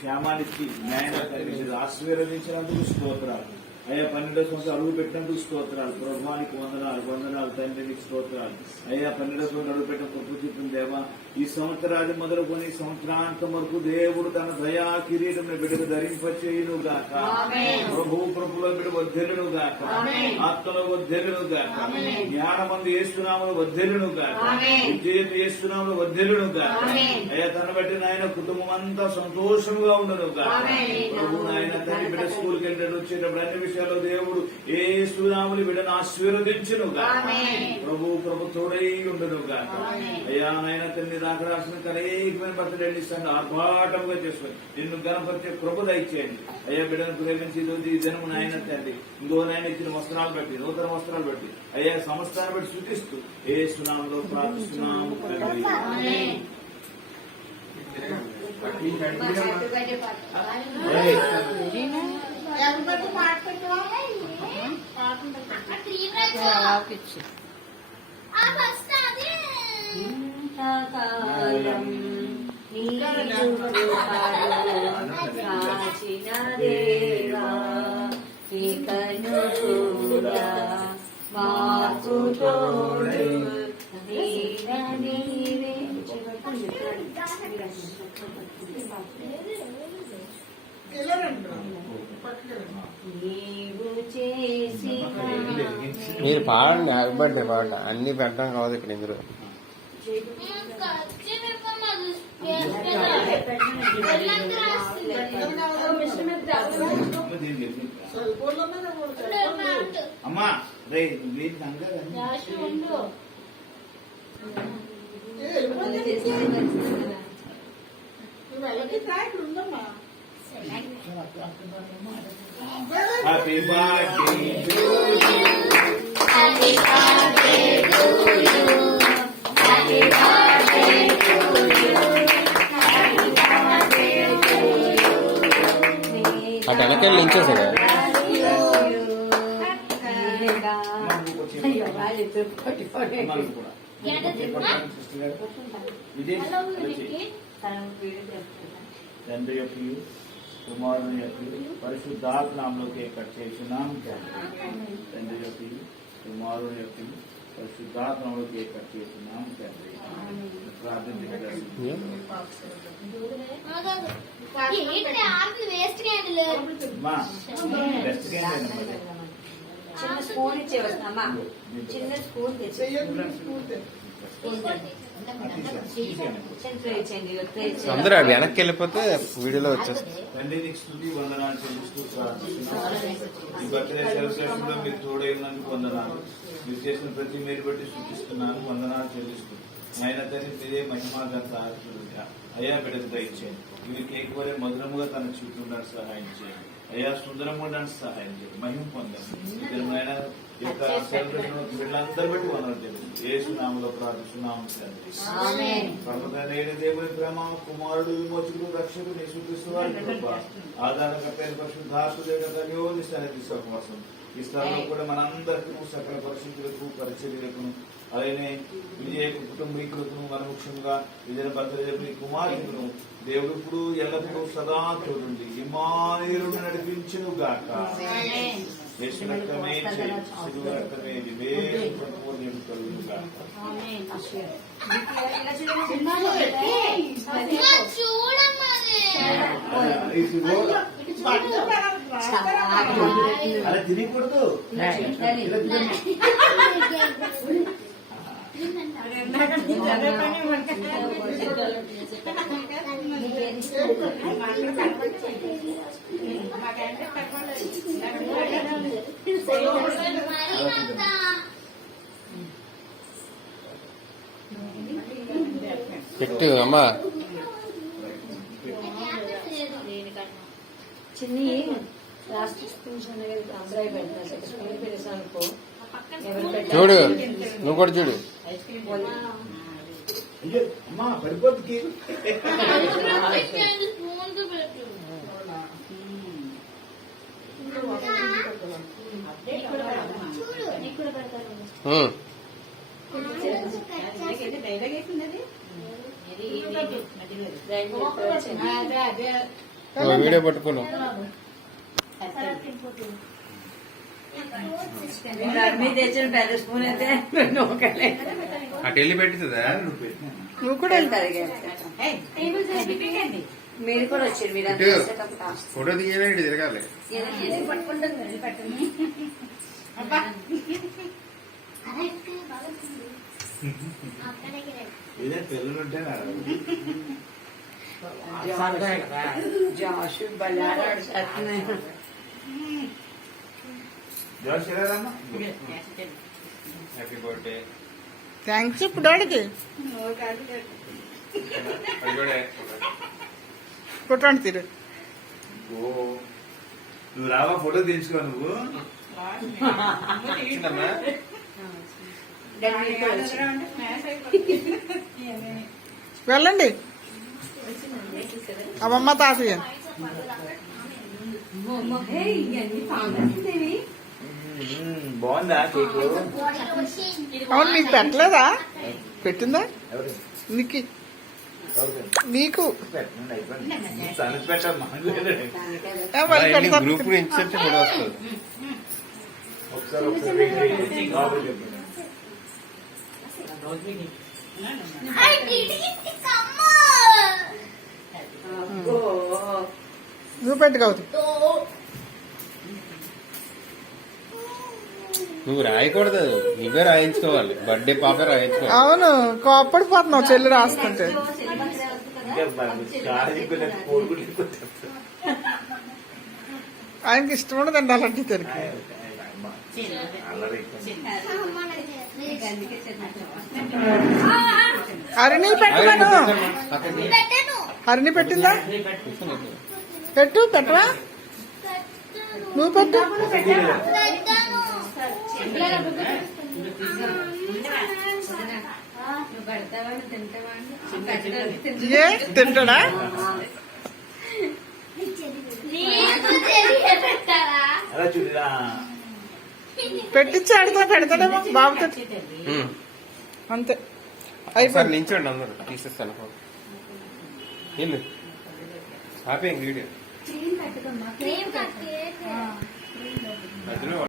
క్షేమానికి న్యాయాన్ని ఆశీర్వదించినందుకు స్తోత్రాలు అయ్యా. 12వ సంవత్సరం అడుగు పెట్టినందుకు స్తోత్రాలు. ప్రభువానికి వందనాలు తండ్రి, నీకు స్తోత్రాలు అయ్యా. 12వ సంవత్సరం అడుగు పెట్టిన కృప చూపిన దేవా, ఈ సంవత్సరాది మొదలుకొని సంవత్సరాంతం వరకు దేవుడు తన దయా కిరీటం బిడ్డకు ధరింపచేయును గాక. ప్రభులో బిడ్డ వర్ధిల్లును గాక, ఆత్మలో వర్ధిల్లును గాక, జ్ఞానమందు యేసునామములో వర్ధిల్లును గాక, విజయం యేసునామములో వర్ధిల్లును గాక అయ్యా. తన బట్టి నాయన కుటుంబం అంతా సంతోషంగా ఉండను గాక. ప్రభు నాయన తండ్రి బిడ్డ స్కూల్కి వెళ్ళి వచ్చేటప్పుడు అన్ని విషయాల్లో దేవుడు యేసునామములో బిడ్డను ఆశీర్వదించును గాక. ప్రభు తోడై ఉండును గాక అయ్యా. నాయన తండ్రి దాకా రాసిన అనేకమైన బర్త్డేలు ఇస్తాను ఆర్భాటంగా చేసుకుని నిన్ను గణపరిచే కృప దయచేయండి అయ్యా. బిడ్డను ప్రేమించి ఈ జనము నాయన తండ్రి ఇంకో నాయన ఇచ్చిన వస్త్రాలు బట్టి, నూతన వస్త్రాలు బట్టి అయ్యా సంవత్సరాన్ని బట్టి సూచిస్తూ యేసునామములో ప్రార్థిస్తున్నాము తండ్రి. ఇంతకాలం కాచిన దేవా, ఇకను కూడా మాకు తోడు నీవే. నీవు చేసి మీరు పాడండి, హ్యాపీ బర్త్డే పాట. అన్ని పెట్టడం కావద్దు ఇక్కడ ఇందులో. అమ్మా రే happy birthday to you, happy birthday to you, happy birthday to you, happy birthday to you. అటు వెనకాల నించేసాడు. తండ్రి యొక్క కుమారుని యొక్క పరిశుద్ధాత్మ నామములోకి కట్టేస్తున్నాం తండ్రి యొక్క కుమారుని యొక్క పరిశుద్ధాత్మ నామములోకి కట్టేస్తున్నాం తండ్రి. ప్రార్థన చిన్న స్పూన్ ఇచ్చే వస్తామా, చిన్న స్పూన్ తెచ్చి అందరూ వెనక్కి వెళ్ళిపోతే వీడియోలో వచ్చేస్తుంది. తండ్రి నీకు స్తుతి వందనాలు చెల్లిస్తూ ప్రార్థిస్తున్నాను. ఈ బర్త్డే సెలబ్రేషన్ లో మీరు తోడై ఉన్నందుకు వందనాలు. మీరు చేసిన ప్రతి మేలు బట్టి సూచిస్తున్నాను, వందనాలు చెల్లిస్తూ ఆయన తండ్రి మీరే మహిమాగంత అయ్యా. బిడ్డకు దయచేయండి. ఇవి కేక్ వరే మధురముగా తన చుట్టూ ఉండడానికి సహాయం చేయండి అయ్యా. సుందరంగా ఉండడానికి సహాయం చేయండి. మహిమ పొందండి. ఆయన యొక్క సెలబ్రేషన్ వీళ్ళందరూ బట్టి వనరు జరిగింది. యేసునామములో ప్రార్థిస్తున్నాము తండ్రి. పరమతండ్రి దేవుని ప్రేమ, కుమారుడు విమోచకుడు రక్షకుడు యేసుక్రీస్తు వారి కృప, ఆధారకర్త పరిశుద్ధాత్మ దేవుని అన్యోన్య సన్నిధి సహవాసం ఈ స్థలంలో కూడా మనందరికీ సకల పరిస్థితులకు పరిచర్యలకు అలానే విజయ కుటుంబీకులకు మన ముఖ్యంగా విజయ భద్రజీ కుమారులను దేవుడు ఇప్పుడు ఎల్లప్పుడూ సదా చూడండి ఇమ్మానుయేలును నడిపించును గాక. యేసు రక్తమే శిలువ రక్తమే వివేకం సంపూర్ణం కలుగును గాక. అలా తినకూడదు. పెట్టు అమ్మా. చిన్ని లాస్ట్ స్కూల్స్ అమ్రాయి పెడతాను స్కూల్ పెడతానుకో. చూడు, నువ్వు కూడా చూడు. అమ్మా పడిపోతుంది. వీడియో పట్టుకున్నావు మీరు తెచ్చిన పెద్ద స్పూన్ అయితే అటు వెళ్ళి పెట్టుతుందా నువ్వు కూడా వెళ్తారు మీరు కూడా వచ్చారు మీరు అంతా చేసేటప్పుడు ఫోటో తీయాలి తిరగాలి పట్టుకుంటుంది పెట్టండి ఇదే పిల్లలుంటే జాషు బలారాడు జోషిరారమ్మా హ్యాపీ బర్త్డే థ్యాంక్స్ ఇప్పుడు డాడీకి కొట్టండి తీరు నువ్వు రావా ఫోటో తీసుకో నువ్వు వెళ్ళండి అమ్మమ్మ తాతయ్య బాగుందా కేక్ అవును నీకు పెట్టలేదా పెట్టిందా నీకు నీకు పెట్టమ్మా ఏ, వాళ్ళు పెడతారు. గ్రూప్ ఇన్సెప్ట్ కూడా వస్తుంది ఒకసారి బాబు చెప్పండి నువ్వు పెట్టుకోవద్దు నువ్వు రాయకూడదు నువ్వే రాయించుకోవాలి బర్త్డే పాప రాయించుకోవాలి అవును కోప్పడిపోతున్నావు చెల్లి రాస్తుంటే ఆయనకి ఇష్టం ఉండదు తినాలంటే తిరిగి హరిణి పెట్టమను హరిణి పెట్టిందా పెట్టు పెట్టవా నువ్వు పెట్టు ఏ తింటాడా అలా చూడరా పెట్టించి ఆడితే పెడతాడేమో బాబుతో అంతే ఒకసారి అయిపోయింది నించోండి అందరూ తీసేస్తాను ఇల్లు ఆపే వీడియో మధ్యలో